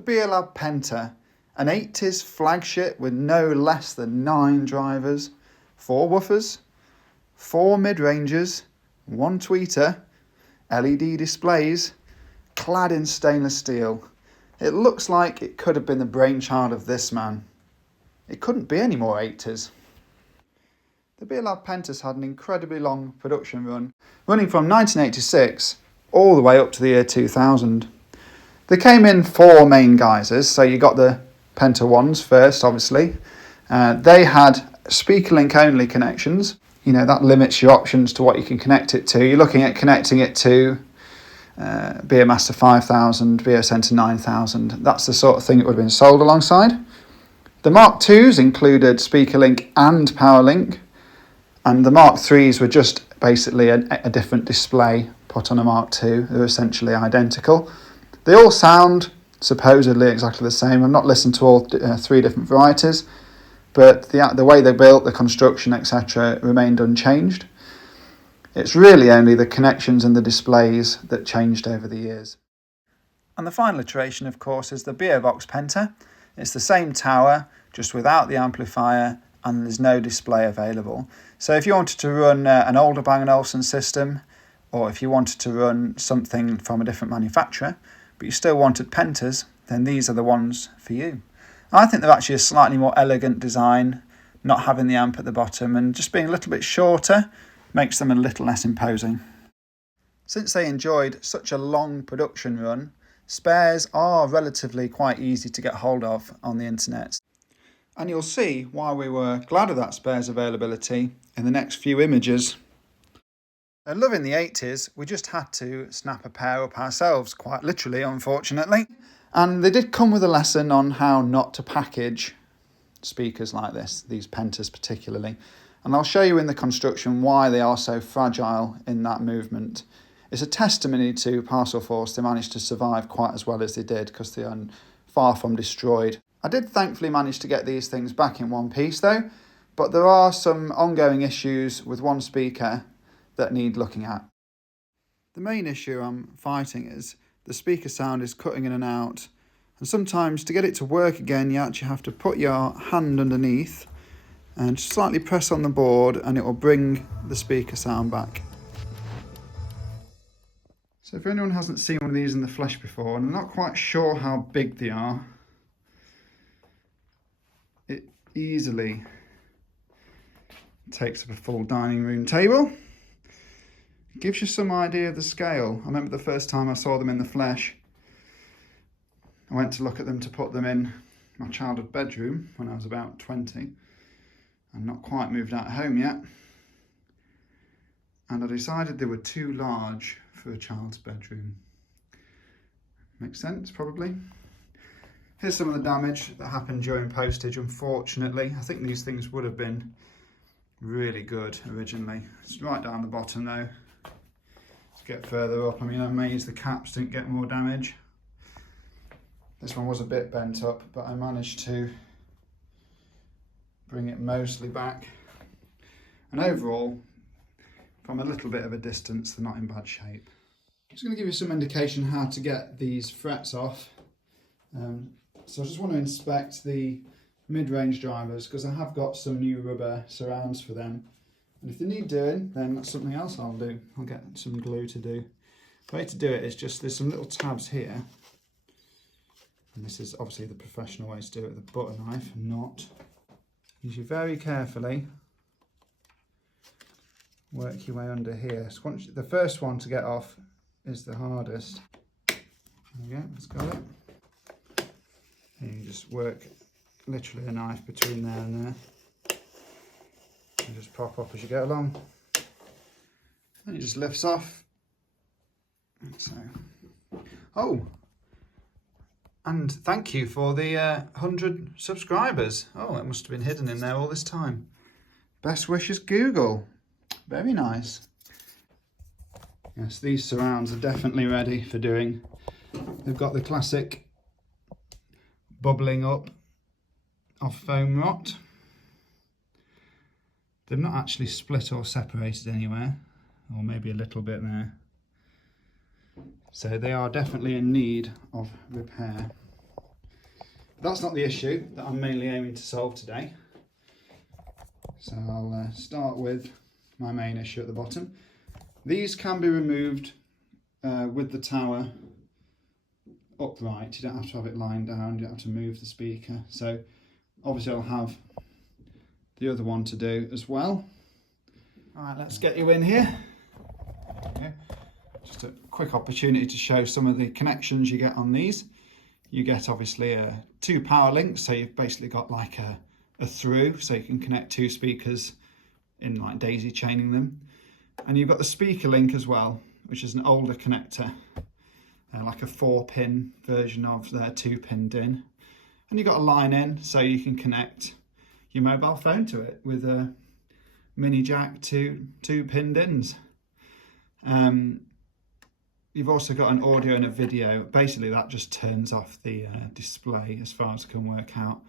The beolab Penta, an 80s flagship with no less than 9 drivers, 4 woofers, 4 mid-rangers, 1 tweeter, LED displays, clad in stainless steel. It looks like it could have been the brainchild of this man. It couldn't be any more 80s. The beolab Penta's had an incredibly long production run, running from 1986 all the way up to the year 2000. They came in 4 main guises, so you got the Penta 1s first, obviously. They had speaker link only connections. You know, that limits your options to what you can connect it to. You're looking at connecting it to Beomaster 5000, Beocenter 9000. That's the sort of thing that would have been sold alongside. The Mark IIs included speaker link and power link, and the Mark IIIs were just basically a different display put on a Mark II. They're essentially identical. They all sound supposedly exactly the same. I've not listened to all 3 different varieties, but the way they're built, the construction, etc., remained unchanged. It's really only the connections and the displays that changed over the years. And the final iteration, of course, is the Beovox Penta. It's the same tower, just without the amplifier, and there's no display available. So if you wanted to run an older Bang & Olufsen system, or if you wanted to run something from a different manufacturer, but you still wanted Pentas, then these are the ones for you. I think they're actually a slightly more elegant design, not having the amp at the bottom, and just being a little bit shorter makes them a little less imposing. Since they enjoyed such a long production run, spares are relatively quite easy to get hold of on the internet. And you'll see why we were glad of that spares availability in the next few images. And loving the 80s, we just had to snap a pair up ourselves, quite literally, unfortunately. And they did come with a lesson on how not to package speakers like this, these Pentas particularly. And I'll show you in the construction why they are so fragile in that movement. It's a testimony to Parcel Force. They managed to survive quite as well as they did because they are far from destroyed. I did thankfully manage to get these things back in one piece though, but there are some ongoing issues with one speaker that need looking at. The main issue I'm fighting is the speaker sound is cutting in and out, and sometimes to get it to work again you actually have to put your hand underneath and slightly press on the board and it will bring the speaker sound back. So if anyone hasn't seen one of these in the flesh before and I'm not quite sure how big they are, it easily takes up a full dining room table. It gives you some idea of the scale. I remember the first time I saw them in the flesh, I went to look at them to put them in my childhood bedroom when I was about 20. I'm not quite moved out of home yet. And I decided they were too large for a child's bedroom. Makes sense, probably. Here's some of the damage that happened during postage, unfortunately. I think these things would have been really good originally. It's right down the bottom though. Let's get further up. I mean, I'm amazed the caps didn't get more damage. This one was a bit bent up, but I managed to bring it mostly back. And overall, from a little bit of a distance, they're not in bad shape. I'm just going to give you some indication how to get these frets off. So I just want to inspect the mid-range drivers because I have got some new rubber surrounds for them. And if they need doing, then that's something else I'll do. I'll get some glue to do. The way to do it is just, there's some little tabs here. And this is obviously the professional way to do it with a butter knife, not. Use you very carefully. Work your way under here. So once, the first one to get off is the hardest. There we go, that's got it. And you just work literally a knife between there and there. And just pop up as you go along. And it just lifts off. So, oh, and thank you for the 100 subscribers. Oh, it must have been hidden in there all this time. Best wishes, Google. Very nice. Yes, these surrounds are definitely ready for doing. They've got the classic bubbling up of foam rot. They're not actually split or separated anywhere, or maybe a little bit there. So they are definitely in need of repair. That's not the issue that I'm mainly aiming to solve today. So I'll start with my main issue at the bottom. These can be removed with the tower upright. You don't have to have it lying down, you don't have to move the speaker. So obviously I'll have the other one to do as well. All right, let's get you in here. Okay. Just a quick opportunity to show some of the connections you get on these. You get obviously 2 power links, so you've basically got like a through, so you can connect 2 speakers in like daisy chaining them. And you've got the speaker link as well, which is an older connector, like a 4-pin version of their 2-pin DIN. And you've got a line in, so you can connect your mobile phone to it with a mini jack to 2-pin DINs. You've also got an audio and a video. Basically that just turns off the display as far as I can work out.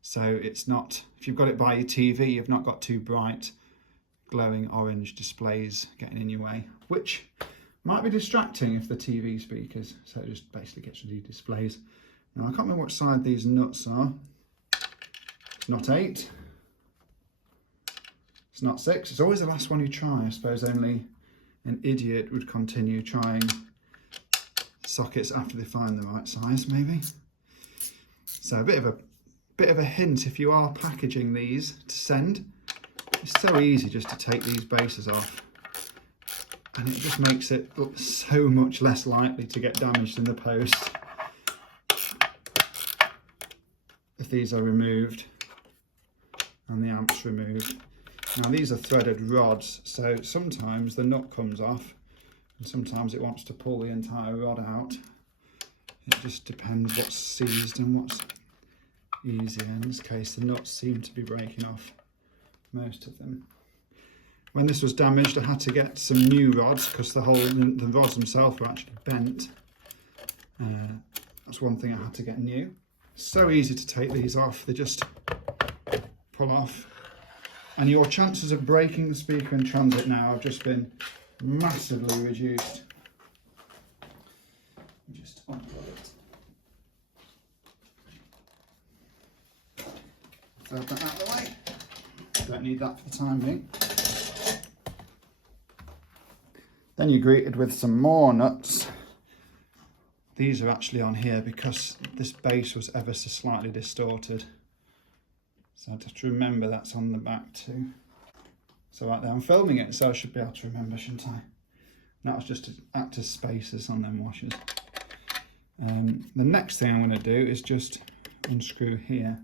So it's not, if you've got it by your TV, you've not got 2 bright glowing orange displays getting in your way, which might be distracting if the TV speakers. So it just basically gets rid of the displays. Now I can't remember which side these nuts are. It's not 8. It's not 6. It's always the last one you try. I suppose only an idiot would continue trying sockets after they find the right size, maybe. So a bit of a hint, if you are packaging these to send, it's so easy just to take these bases off, and it just makes it look so much less likely to get damaged in the post if these are removed and the amp's removed. Now these are threaded rods, so sometimes the nut comes off and sometimes it wants to pull the entire rod out. It just depends what's seized and what's easier. In this case the nuts seem to be breaking off, most of them. When this was damaged I had to get some new rods because the rods themselves were actually bent. That's one thing I had to get new. So easy to take these off, they just pull off. And your chances of breaking the speaker in transit now have just been massively reduced. Just unplug it. Throw that out of the way. Don't need that for the time being. Then you're greeted with some more nuts. These are actually on here because this base was ever so slightly distorted. So I have to remember that's on the back too. So right there, I'm filming it, so I should be able to remember, shouldn't I? That was just to act as spacers on them washers. The next thing I'm going to do is just unscrew here.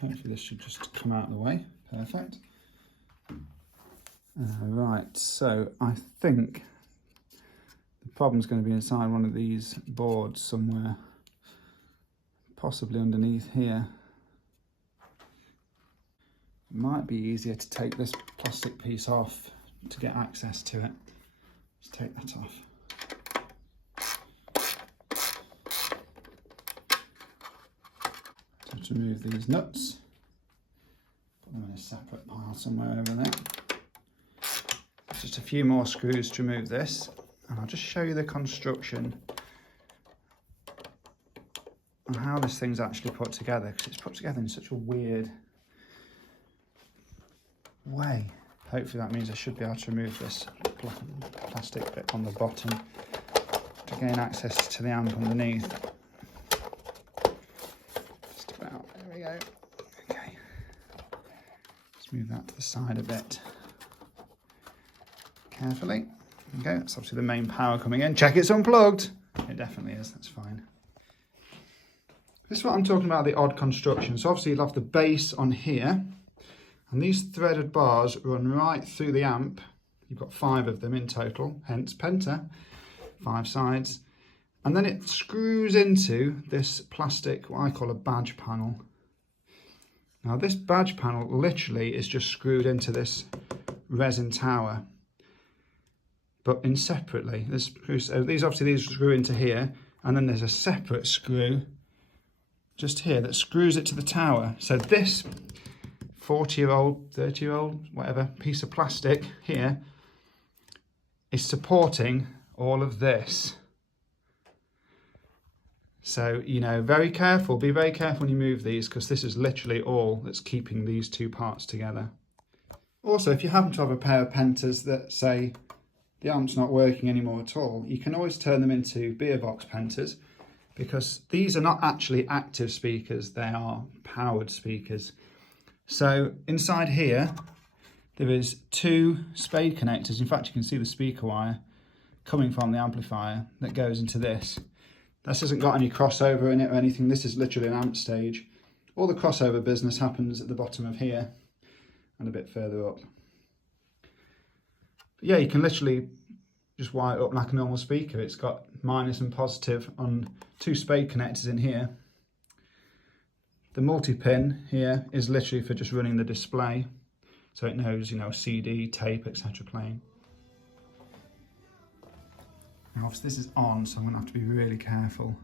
Hopefully this should just come out of the way. Perfect. Right, so I think the problem's going to be inside one of these boards somewhere, possibly underneath here. It might be easier to take this plastic piece off to get access to it. Let's take that off. To remove these nuts, put them in a separate pile somewhere over there. Just a few more screws to remove this, and I'll just show you the construction and how this thing's actually put together, because it's put together in such a weird way. Hopefully that means I should be able to remove this plastic bit on the bottom to gain access to the amp underneath. Just about, there we go. Okay, let's move that to the side a bit. Carefully. Okay, that's obviously the main power coming in. Check it's unplugged. It definitely is, that's fine. This is what I'm talking about, the odd construction. So obviously you'll have the base on here, and these threaded bars run right through the amp. You've got 5 of them in total, hence Penta, 5 sides. And then it screws into this plastic, what I call a badge panel. Now this badge panel literally is just screwed into this resin tower, but in separately. So these obviously screw into here, and then there's a separate screw just here that screws it to the tower. So this 40-year-old, 30-year-old, whatever, piece of plastic here is supporting all of this. So, you know, very careful, be very careful when you move these, because this is literally all that's keeping these two parts together. Also, if you happen to have a pair of Pentas that say the amp's not working anymore at all, you can always turn them into beer box Pentas, because these are not actually active speakers, they are powered speakers. So inside here, there is two spade connectors. In fact, you can see the speaker wire coming from the amplifier that goes into this. This hasn't got any crossover in it or anything. This is literally an amp stage. All the crossover business happens at the bottom of here and a bit further up. But yeah, you can literally just wire it up like a normal speaker. It's got minus and positive on two spade connectors in here. The multi-pin here is literally for just running the display, so it knows, you know, CD, tape, etc. playing. Now obviously this is on, so I'm going to have to be really careful.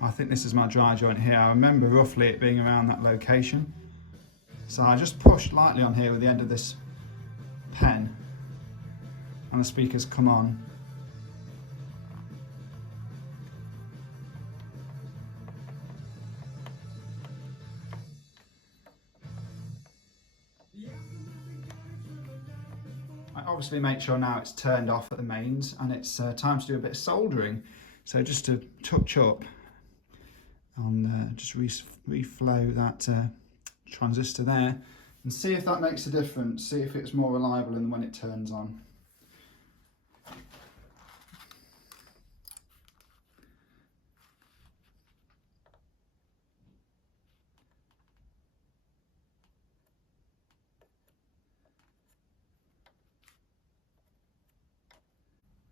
I think this is my dry joint here. I remember roughly it being around that location. So I just pushed lightly on here with the end of this pen and the speakers come on. I obviously make sure now it's turned off at the mains, and it's time to do a bit of soldering. So just to touch up on just reflow that transistor there and see if that makes a difference, see if it's more reliable than when it turns on.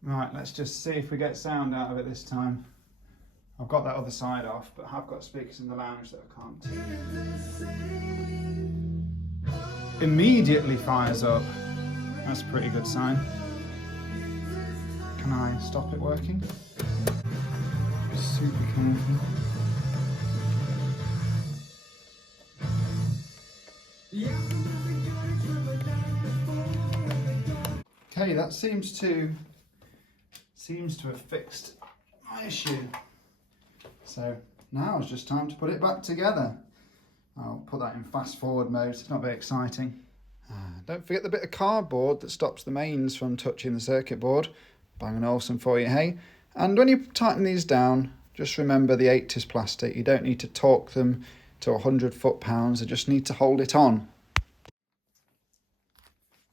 Right, let's just see if we get sound out of it this time. I've got that other side off, but I've got speakers in the lounge that I can't. Immediately fires up. That's a pretty good sign. Can I stop it working? Super careful. Okay, that seems to have fixed my issue. So now it's just time to put it back together. I'll put that in fast forward mode, it's not very exciting. Don't forget the bit of cardboard that stops the mains from touching the circuit board. Bang & Olufsen for you, hey. And when you tighten these down, just remember the 80s plastic. You don't need to torque them to 100 foot-pounds, you just need to hold it on.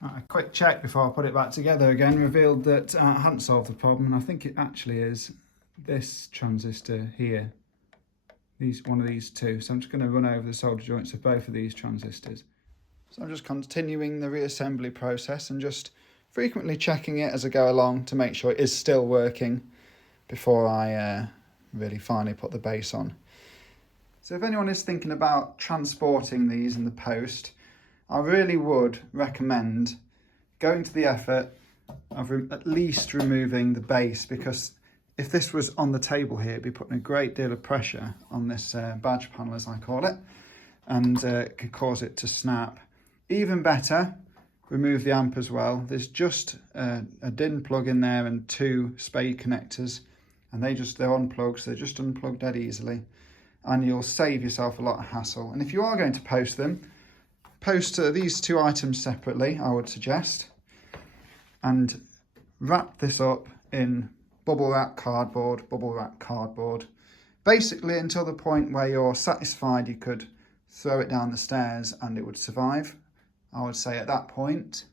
A quick check before I put it back together again revealed that I hadn't solved the problem, and I think it actually is this transistor here. One of these two. So I'm just going to run over the solder joints of both of these transistors. So I'm just continuing the reassembly process and just frequently checking it as I go along to make sure it is still working before I really finally put the base on. So if anyone is thinking about transporting these in the post, I really would recommend going to the effort of at least removing the base, because if this was on the table here, it'd be putting a great deal of pressure on this badge panel, as I call it, and it could cause it to snap. Even better, remove the amp as well. There's just a DIN plug in there and two spade connectors, and they're unplugged, so they're just unplugged dead easily, and you'll save yourself a lot of hassle. And if you are going to post them, post these two items separately, I would suggest, and wrap this up in bubble wrap cardboard, basically until the point where you're satisfied you could throw it down the stairs and it would survive. I would say at that point,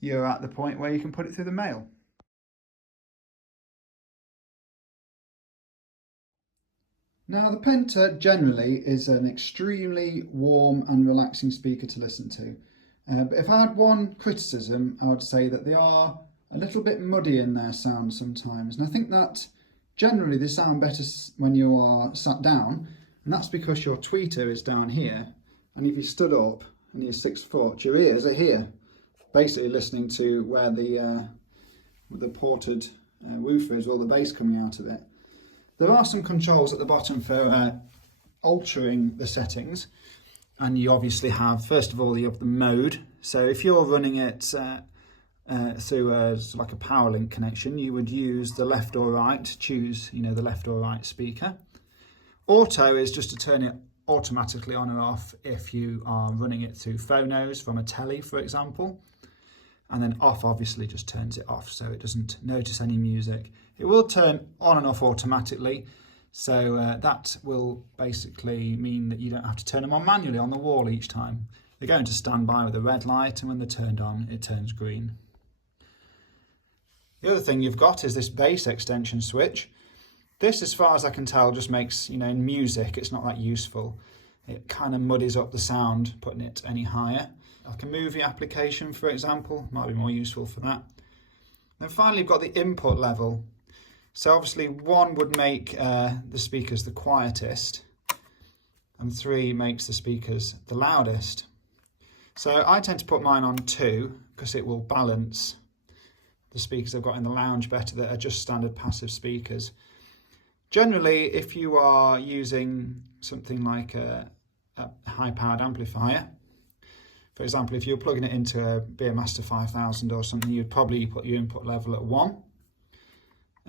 you're at the point where you can put it through the mail. Now, the Penta generally is an extremely warm and relaxing speaker to listen to. But if I had one criticism, I would say that they are a little bit muddy in their sound sometimes. And I think that generally they sound better when you are sat down, and that's because your tweeter is down here. And if you stood up and you're 6 foot, your ears are here, basically listening to where the ported woofer is, all the bass coming out of it. There are some controls at the bottom for altering the settings, and you obviously have, first of all, you have the mode. So if you're running it through like a power link connection, you would use the left or right, choose the left or right speaker. Auto is just to turn it automatically on or off if you are running it through phonos from a telly, for example. And then off obviously just turns it off so it doesn't notice any music. It will turn on and off automatically, so that will basically mean that you don't have to turn them on manually on the wall each time. They're going to stand by with a red light, and when they're turned on, it turns green. The other thing you've got is this bass extension switch. This, as far as I can tell, just makes, in music, it's not that useful. It kind of muddies up the sound, putting it any higher. Like a movie application, for example, might be more useful for that. Then finally, you've got the input level. So obviously 1 would make the speakers the quietest, and 3 makes the speakers the loudest. So I tend to put mine on 2 because it will balance the speakers I've got in the lounge better that are just standard passive speakers. Generally, if you are using something like a high-powered amplifier, for example, if you're plugging it into a Beermaster 5000 or something, you'd probably put your input level at 1.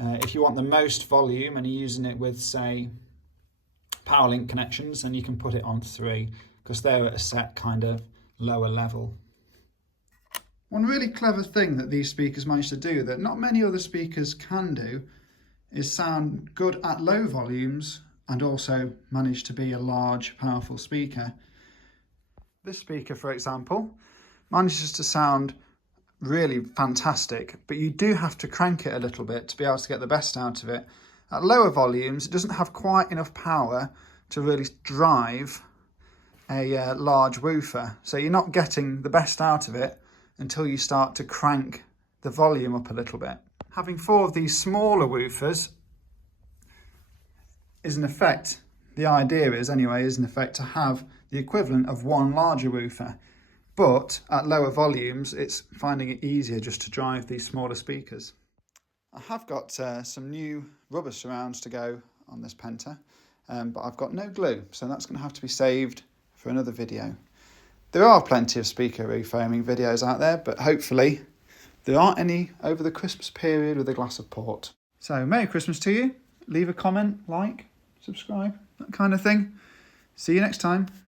If you want the most volume and you're using it with, say, power link connections, then you can put it on 3 because they're at a set kind of lower level. One really clever thing that these speakers manage to do that not many other speakers can do is sound good at low volumes and also manage to be a large, powerful speaker. This speaker, for example, manages to sound really fantastic, but you do have to crank it a little bit to be able to get the best out of it. At lower volumes, it doesn't have quite enough power to really drive a large woofer, so you're not getting the best out of it until you start to crank the volume up a little bit. Having 4 of these smaller woofers is in effect, the idea is anyway, is in effect to have the equivalent of 1 larger woofer. But at lower volumes, it's finding it easier just to drive these smaller speakers. I have got some new rubber surrounds to go on this Penta, but I've got no glue, so that's going to have to be saved for another video. There are plenty of speaker reframing videos out there, but hopefully there aren't any over the Christmas period with a glass of port. So Merry Christmas to you. Leave a comment, like, subscribe, that kind of thing. See you next time.